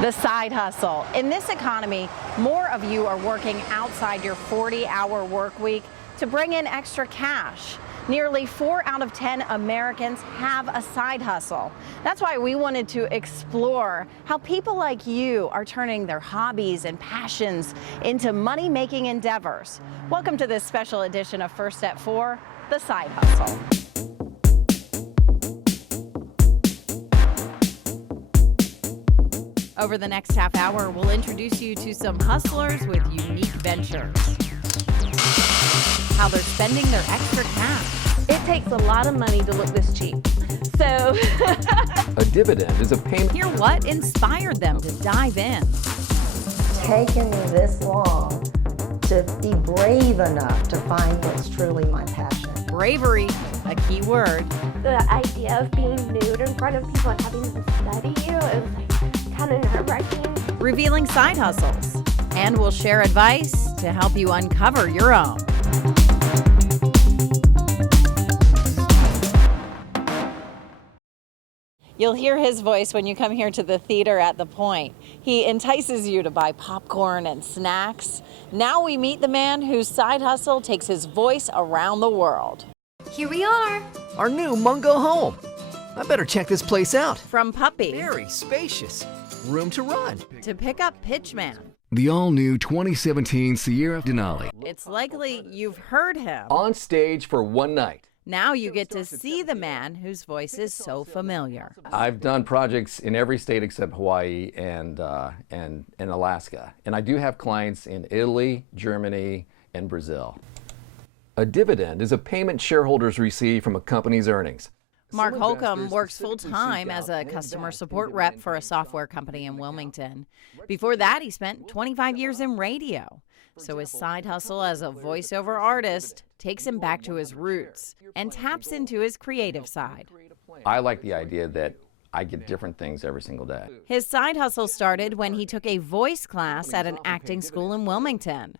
The side hustle. In this economy, more of you are working outside your 40-hour work week to bring in extra cash. Nearly 4 out of 10 Americans have a side hustle. That's why we wanted to explore how people like you are turning their hobbies and passions into money-making endeavors. Welcome to this special edition of First Step 4, The Side Hustle. Over the next half hour, we'll introduce you to some hustlers with unique ventures. How they're spending their extra cash. It takes a lot of money to look this cheap. So a dividend is a payment. Hear what inspired them to dive in. Taken me this long to be brave enough to find what's truly my passion. Bravery, a key word. the idea of being nude in front of people and having them study you is kind of nerve-wracking. Revealing side hustles. And we'll share advice to help you uncover your own. You'll hear his voice when you come here to the theater at the Point. He entices you to buy popcorn and snacks. Now we meet the man whose side hustle takes his voice around the world. Here we are. Our new Mungo home. I better check this place out. From puppy Very spacious. Room to run. to pick up Pitchman. The all-new 2017 Sierra Denali. It's likely you've heard him. On stage for one night. Now you get to see the man whose voice is so familiar. I've done projects in every state except Hawaii and Alaska. And I do have clients in Italy, Germany, and Brazil. A dividend is a payment shareholders receive from a company's earnings. Mark Holcomb works full-time as a customer support rep for a software company in Wilmington. Before that, he spent 25 years in radio. So his side hustle as a voiceover artist takes him back to his roots and taps into his creative side. I like the idea that I get different things every single day. His side hustle started when he took a voice class at an acting school in Wilmington.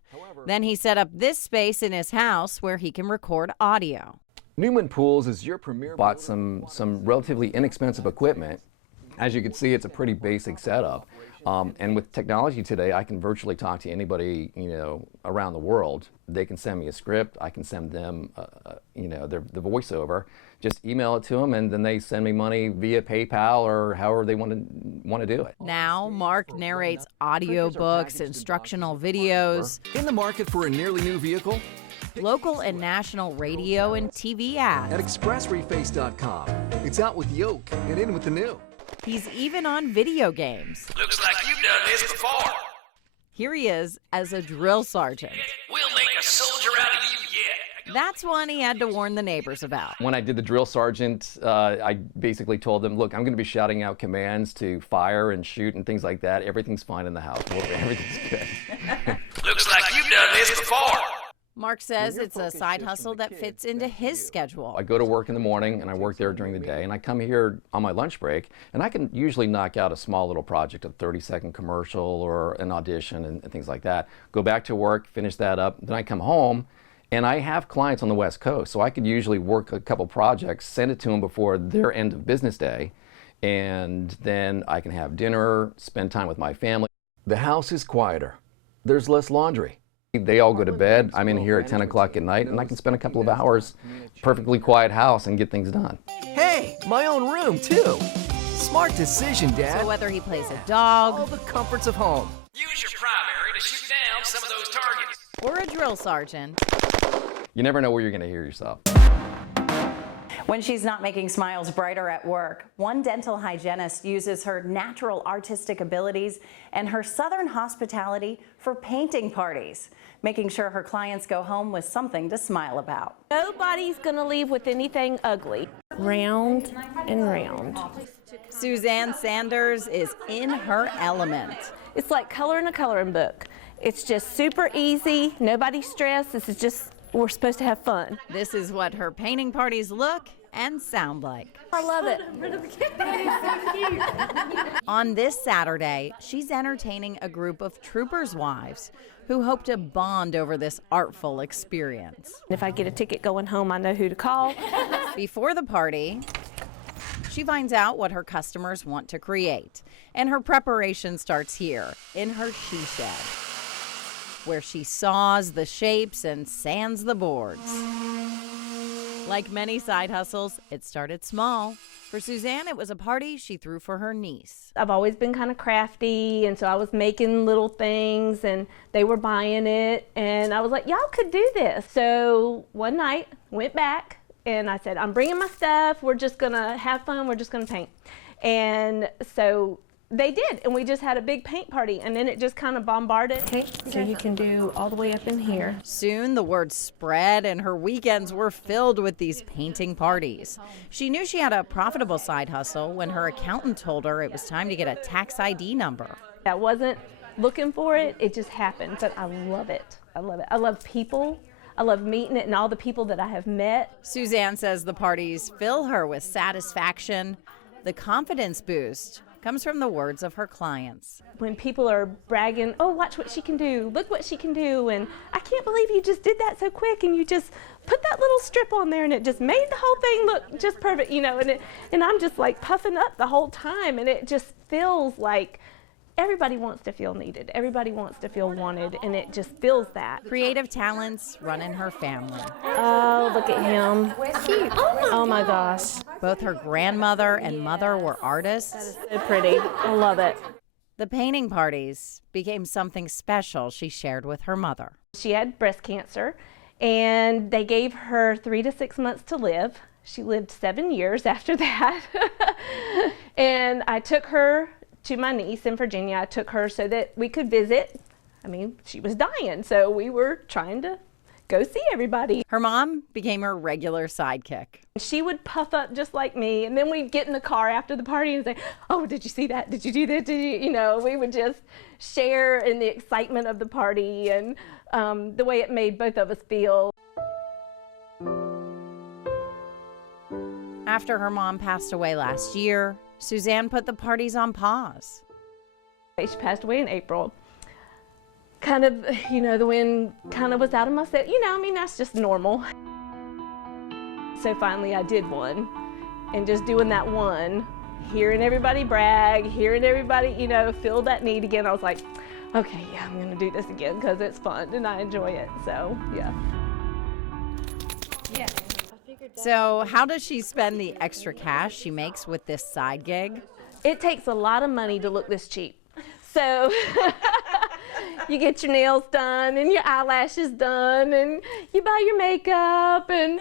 Then he set up this space in his house where he can record audio. Newman Pools is your premier. Bought some relatively inexpensive equipment. As you can see, it's a pretty basic setup. And with technology today, I can virtually talk to anybody, around the world. They can send me a script. I can send them, the voiceover. Just email it to them, and then they send me money via PayPal or however they want to do it. Now, Mark narrates audiobooks, instructional videos, In the market for a nearly new vehicle? local and national radio and TV At ads. expressreface.com. It's out with yoke and in with the new. He's even on video games. Looks like you've done this before. Here he is as a drill sergeant. We'll make a soldier out of you yet. That's one he had to warn the neighbors about. When I did the drill sergeant, I basically told them, look, I'm going to be shouting out commands to fire and shoot and things like that. Everything's fine in the house. Well, everything's good. Looks like you've done this before. Mark says it's a side hustle that fits into his schedule. I go to work in the morning and I work there during the day, and I come here on my lunch break, and I can usually knock out a small little project, a 30-second commercial or an audition and things like that. Go back to work, finish that up, then I come home, and I have clients on the West Coast, so I could usually work a couple projects, send it to them before their end of business day, and then I can have dinner, spend time with my family. The house is quieter. There's less laundry. They all go to bed. I'm in here at 10 o'clock at night, and I can spend a couple of hours, perfectly quiet house, and get things done. Hey, my own room, too. Smart decision, Dad. So whether he plays a All dog the comforts of home. Use your primary to shoot down some of those targets. or a drill sergeant, You never know where you're going to hear yourself. when she's not making smiles brighter at work, one dental hygienist uses her natural artistic abilities and her southern hospitality for painting parties, making sure her clients go home with something to smile about. Nobody's gonna leave with anything ugly. Round and round. Suzanne Sanders is in her element. It's like coloring a coloring book. It's just super easy, nobody stressed. This is just, we're supposed to have fun. This is what her painting parties look and sound like. I love it. On this Saturday, she's entertaining a group of troopers' wives who hope to bond over this artful experience. If I get a ticket going home, I know who to call. Before the party, she finds out what her customers want to create And her preparation starts here, in her she shed, where she saws the shapes and sands the boards. Like many side hustles, it started small. For Suzanne, it was a party she threw for her niece. I've always been kind of crafty, and so I was making little things, and they were buying it, and I was like, y'all could do this. So one night, went back, and I said, I'm bringing my stuff. We're just going to have fun. We're just going to paint. And so they did, and we just had a big paint party, and then it just kind of bombarded. Okay, so you can do all the way up in here. Soon the word spread, and her weekends were filled with these painting parties. She knew she had a profitable side hustle when her accountant told her it was time to get a tax ID number. I wasn't looking for it, it just happened, but I love it. I love it. I love people. I love meeting it and all the people that I have met. Suzanne says the parties fill her with satisfaction. The confidence boost comes from the words of her clients. When people are bragging, oh, watch what she can do, look what she can do, and I can't believe you just did that so quick, and you just put that little strip on there, and it just made the whole thing look just perfect, you know, and I'm just like puffing up the whole time, and it just feels like everybody wants to feel needed. Everybody wants to feel wanted, and it just feels that. Creative talents run in her family. Oh, look at him. Cute. Oh my gosh. Both her grandmother and mother were artists. So pretty. I love it. The painting parties became something special she shared with her mother. She had breast cancer, and they gave her 3 to 6 months to live. She lived 7 years after that. And I took her to my niece in Virginia. I took her so that we could visit. I mean, she was dying, so we were trying to go see everybody. Her mom became her regular sidekick. She would puff up just like me, and then we'd get in the car after the party and say, oh, did you see that? Did you do that? Did you, you know, we would just share in the excitement of the party and the way it made both of us feel. After her mom passed away last year, Suzanne put the parties on pause. She passed away in April. Kind of, you know, the wind kind of was out of my set. You know, I mean, that's just normal. So finally I did one, and just doing that one, hearing everybody brag, hearing everybody, you know, feel that need again, I was like, okay, yeah, I'm gonna do this again because it's fun and I enjoy it, so yeah. Yeah. So how does she spend the extra cash she makes with this side gig? It takes a lot of money to look this cheap. So you get your nails done and your eyelashes done and you buy your makeup and,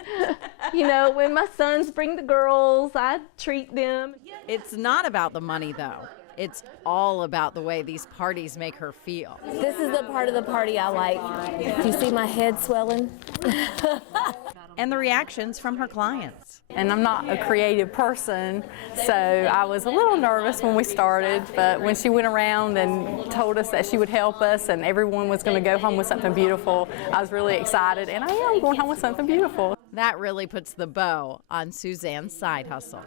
you know, when my sons bring the girls, I treat them. It's not about the money, though. It's all about the way these parties make her feel. This is the part of the party I like. Do you see my head swelling? And the reactions from her clients. And I'm not a creative person, so I was a little nervous when we started, but when she went around and told us that she would help us and everyone was going to go home with something beautiful, I was really excited, and I am going home with something beautiful. That really puts the bow on Suzanne's side hustle.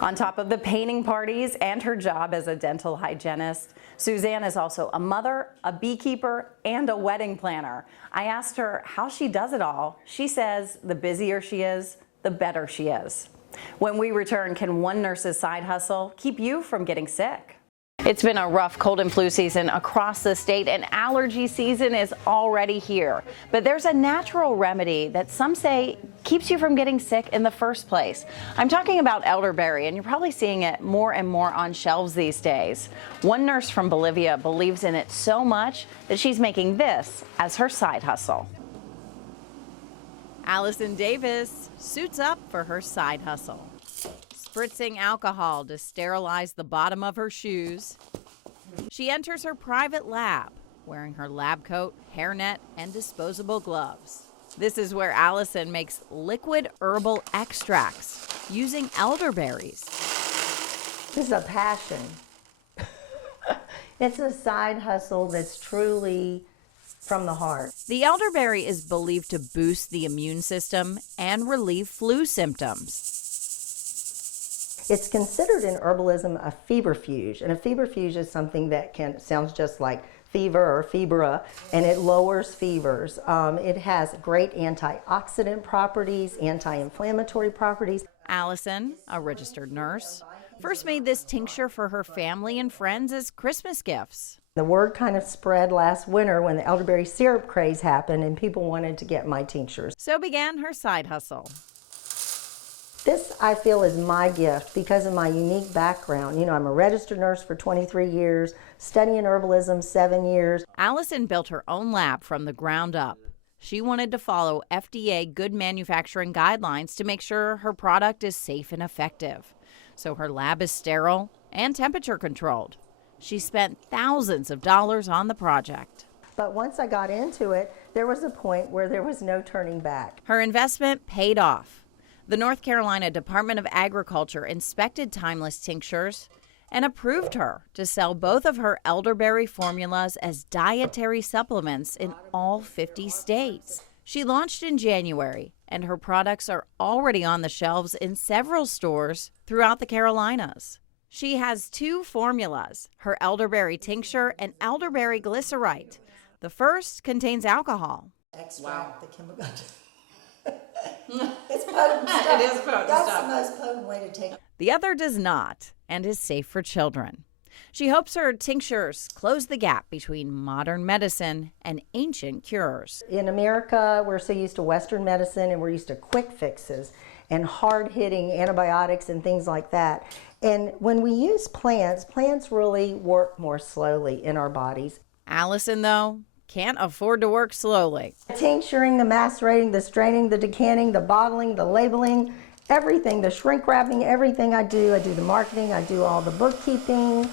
On top of the painting parties and her job as a dental hygienist, Suzanne is also a mother, a beekeeper, and a wedding planner. I asked her how she does it all. She says the busier she is, the better she is. When we return, can one nurse's side hustle keep you from getting sick? It's been a rough cold and flu season across the state, and allergy season is already here. But there's a natural remedy that some say keeps you from getting sick in the first place. I'm talking about elderberry, and you're probably seeing it more and more on shelves these days. One nurse from Bolivia believes in it so much that she's making this as her side hustle. Allison Davis suits up for her side hustle. Spritzing alcohol to sterilize the bottom of her shoes. She enters her private lab, wearing her lab coat, hairnet, and disposable gloves. This is where Allison makes liquid herbal extracts using elderberries. This is a passion. It's a side hustle that's truly from the heart. The elderberry is believed to boost the immune system and relieve flu symptoms. It's considered in herbalism a feverfuge, and a feverfuge is something that sounds just like fever or febra, and it lowers fevers. It has great antioxidant properties, anti-inflammatory properties. Allison, a registered nurse, First made this tincture for her family and friends as Christmas gifts. The word kind of spread last winter when the elderberry syrup craze happened and people wanted to get my tinctures. So began her side hustle. This, I feel, is my gift because of my unique background. You know, I'm a registered nurse for 23 years, studying herbalism 7 years. Allison built her own lab from the ground up. She wanted to follow FDA good manufacturing guidelines to make sure her product is safe and effective. So her lab is sterile and temperature controlled. She spent thousands of dollars on the project. But once I got into it, there was a point where there was no turning back. Her investment paid off. The North Carolina Department of Agriculture inspected Timeless Tinctures and approved her to sell both of her elderberry formulas as dietary supplements in all 50 states. She launched in January, and her products are already on the shelves in several stores throughout the Carolinas. She has 2 formulas, her elderberry tincture and elderberry glycerite. The first contains alcohol. Extract the chemical. It's potent stuff. It is potent That's stuff. The most potent way to take it. The other does not and is safe for children. She hopes her tinctures close the gap between modern medicine and ancient cures. In America, we're so used to Western medicine and we're used to quick fixes and hard-hitting antibiotics and things like that. And when we use plants, plants really work more slowly in our bodies. Allison, though, can't afford to work slowly. Tincturing, the macerating, the straining, the decanting, the bottling, the labeling, everything, the shrink wrapping, everything I do the marketing, I do all the bookkeeping,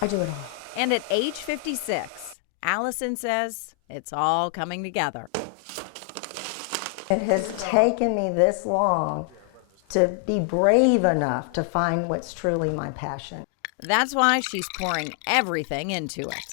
I do it all. And at age 56, Allison says it's all coming together. It has taken me this long to be brave enough to find what's truly my passion. That's why she's pouring everything into it.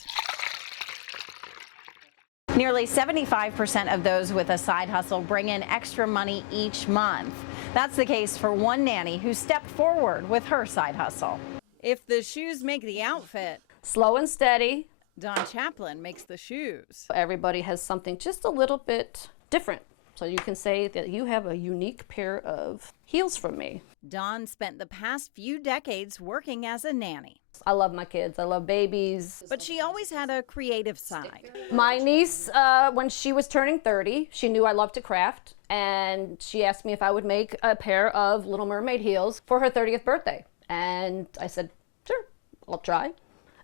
Nearly 75% of those with a side hustle bring in extra money each month. That's the case for one nanny who stepped forward with her side hustle. If the shoes make the outfit, slow and steady. Dawn Chaplin makes the shoes. Everybody has something just a little bit different. So you can say that you have a unique pair of heels from me. Dawn spent the past few decades working as a nanny. I love my kids. I love babies. But she always had a creative side. My niece, when she was turning 30, she knew I loved to craft, and she asked me if I would make a pair of Little Mermaid heels for her 30th birthday. And I said, sure, I'll try.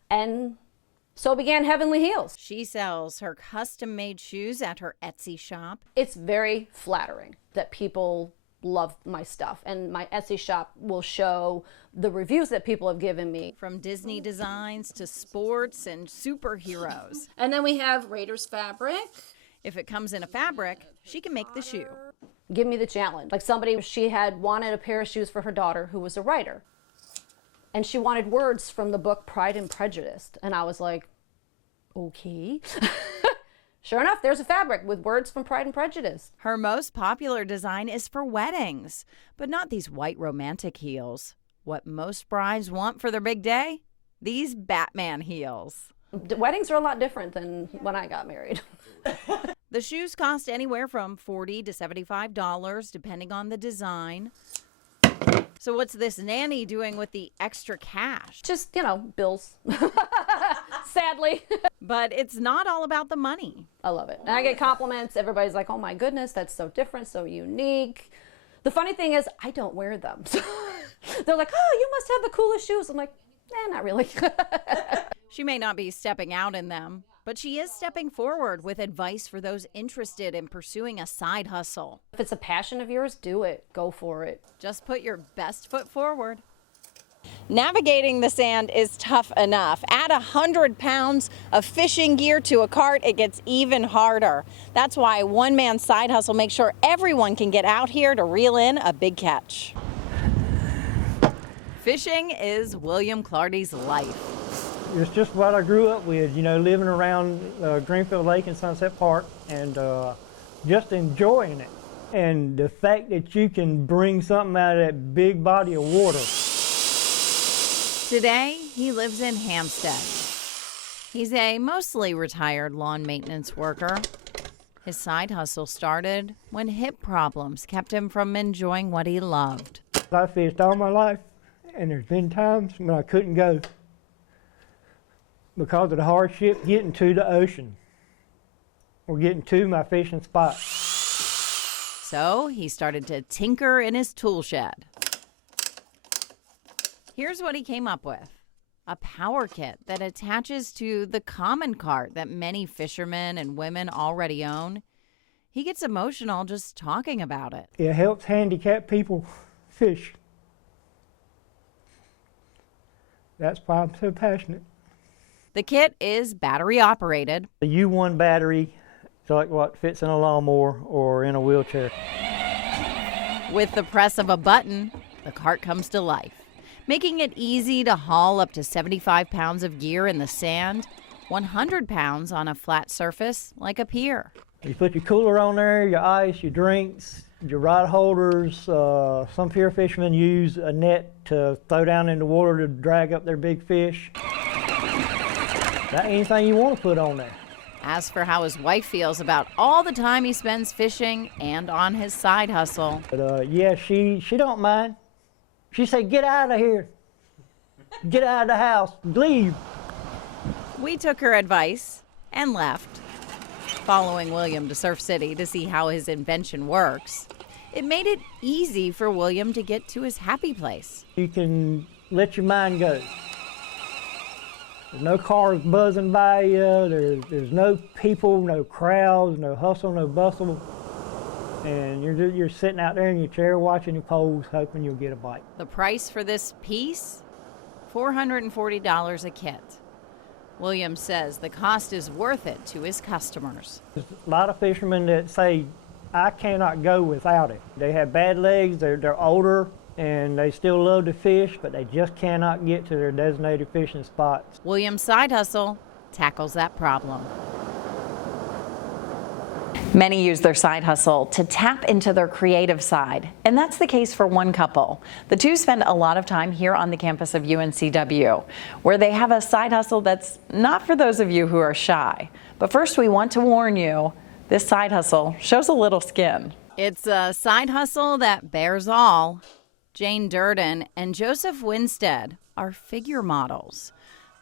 And so began Heavenly Heels. She sells her custom-made shoes at her Etsy shop. It's very flattering that people love my stuff, and my Etsy shop will show the reviews that people have given me. From Disney designs to sports and superheroes. And then we have Raiders fabric. If it comes in a fabric, she can make the shoe. Give me the challenge. Like somebody, she had wanted a pair of shoes for her daughter who was a writer. And she wanted words from the book Pride and Prejudice. And I was like, okay. Sure enough, there's a fabric with words from Pride and Prejudice. Her most popular design is for weddings, but not these white romantic heels. What most brides want for their big day? These Batman heels. Weddings are a lot different than when I got married. The shoes cost anywhere from $40 to $75, depending on the design. So what's this nanny doing with the extra cash? Just, bills. Sadly. But it's not all about the money. I love it. And I get compliments. Everybody's like, oh my goodness, that's so different, so unique. The funny thing is, I don't wear them. They're like, oh, you must have the coolest shoes. I'm like, not really. She may not be stepping out in them, but she is stepping forward with advice for those interested in pursuing a side hustle. If it's a passion of yours, do it. Go for it. Just put your best foot forward. Navigating the sand is tough enough. Add 100 pounds of fishing gear to a cart, it gets even harder. That's why One Man Side Hustle makes sure everyone can get out here to reel in a big catch. Fishing is William Clardy's life. It's just what I grew up with, living around Greenfield Lake and Sunset Park and just enjoying it. And the fact that you can bring something out of that big body of water. Today, he lives in Hampstead. He's a mostly retired lawn maintenance worker. His side hustle started when hip problems kept him from enjoying what he loved. I fished all my life, And there's been times when I couldn't go because of the hardship getting to the ocean or getting to my fishing spot. So he started to tinker in his tool shed. Here's what he came up with. A power kit that attaches to the common cart that many fishermen and women already own. He gets emotional just talking about it. It helps handicapped people fish. That's why I'm so passionate. The kit is battery operated. The U1 battery is like what fits in a lawnmower or in a wheelchair. With the press of a button, the cart comes to life, making it easy to haul up to 75 pounds of gear in the sand, 100 pounds on a flat surface like a pier. You put your cooler on there, your ice, your drinks, your rod holders. Some pier fishermen use a net to throw down in the water to drag up their big fish. Not anything you want to put on there. As for how his wife feels about all the time he spends fishing and on his side hustle. But yeah, she don't mind. She said, "Get out of here. Get out of the house. Leave." We took her advice and left, following William to Surf City to see how his invention works. It made it easy for William to get to his happy place. You can let your mind go. There's no cars buzzing by you. There's no people, no crowds, no hustle, no bustle. And you're sitting out there in your chair watching your poles, hoping you'll get a bite. The price for this piece? $440 a kit. William says the cost is worth it to his customers. There's a lot of fishermen that say, "I cannot go without it." They have bad legs, they're older, and they still love to fish, but they just cannot get to their designated fishing spots. William's side hustle tackles that problem. Many use their side hustle to tap into their creative side, and that's the case for one couple. The two spend a lot of time here on the campus of UNCW, where they have a side hustle that's not for those of you who are shy. But first, we want to warn you, this side hustle shows a little skin. It's a side hustle that bears all. Jane Durden and Joseph Winstead are figure models.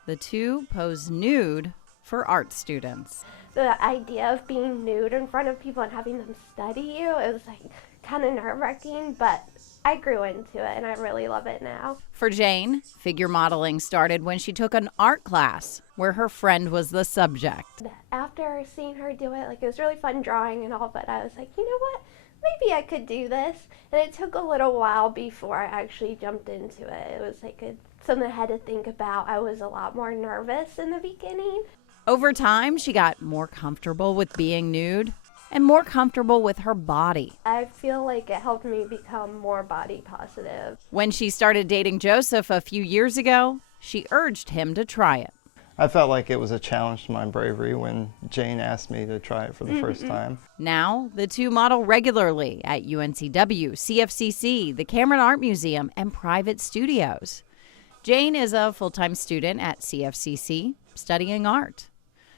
The two pose nude for art students. The idea of being nude in front of people and having them study you, it was like kind of nerve-wracking, but I grew into it and I really love it now. For Jane, figure modeling started when she took an art class where her friend was the subject. After seeing her do it, like it was really fun drawing and all, but I was like, you know what? Maybe I could do this. And it took a little while before I actually jumped into it. It was like something I had to think about. I was a lot more nervous in the beginning. Over time, she got more comfortable with being nude and more comfortable with her body. I feel like it helped me become more body positive. When she started dating Joseph a few years ago, she urged him to try it. I felt like it was a challenge to my bravery when Jane asked me to try it for the first time. Now, the two model regularly at UNCW, CFCC, the Cameron Art Museum, and private studios. Jane is a full-time student at CFCC, studying art.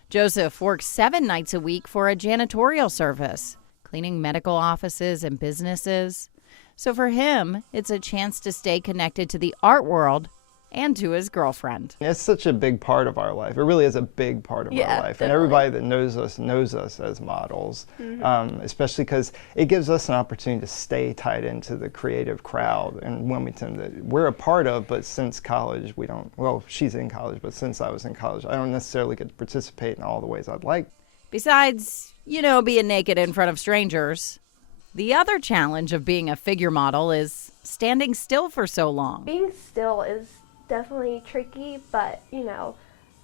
Joseph works 7 nights a week for a janitorial service, cleaning medical offices and businesses. So for him, it's a chance to stay connected to the art world and to his girlfriend. It's such a big part of our life. It really is a big part of our life. Definitely. And everybody that knows us as models, especially because it gives us an opportunity to stay tied into the creative crowd in Wilmington that we're a part of, but since college we don't, well, she's in college, but since I was in college, I don't necessarily get to participate in all the ways I'd like. Besides, being naked in front of strangers, the other challenge of being a figure model is standing still for so long. Being still is definitely tricky, but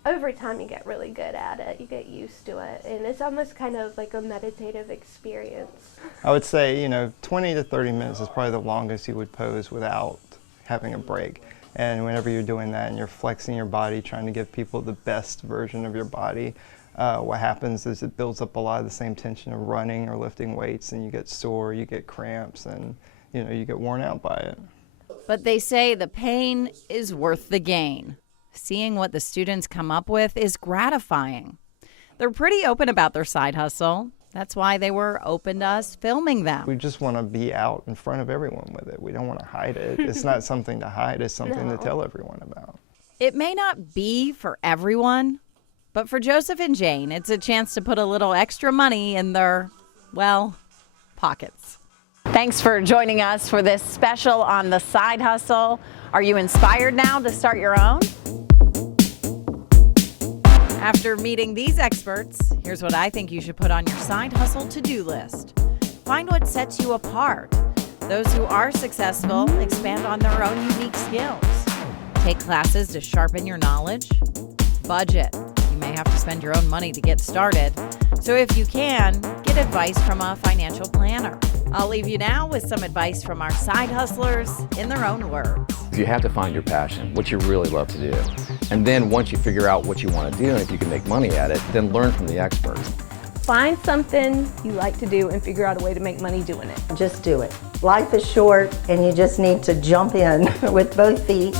over time you get really good at it. You get used to it, and it's almost kind of like a meditative experience. I would say 20 to 30 minutes is probably the longest you would pose without having a break. And whenever you're doing that and you're flexing your body, trying to give people the best version of your body, what happens is it builds up a lot of the same tension of running or lifting weights, and you get sore, you get cramps, and you get worn out by it. But they say the pain is worth the gain. Seeing what the students come up with is gratifying. They're pretty open about their side hustle. That's why they were open to us filming them. We just want to be out in front of everyone with it. We don't want to hide it. It's not something to hide, it's something to tell everyone about. It may not be for everyone, but for Joseph and Jane, it's a chance to put a little extra money in their, well, pockets. Thanks for joining us for this special on the side hustle. Are you inspired now to start your own? After meeting these experts, here's what I think you should put on your side hustle to-do list. Find what sets you apart. Those who are successful expand on their own unique skills. Take classes to sharpen your knowledge. Budget. You may have to spend your own money to get started. So if you can, get advice from a financial planner. I'll leave you now with some advice from our side hustlers in their own words. You have to find your passion, what you really love to do. And then once you figure out what you want to do and if you can make money at it, then learn from the experts. Find something you like to do and figure out a way to make money doing it. Just do it. Life is short and you just need to jump in with both feet.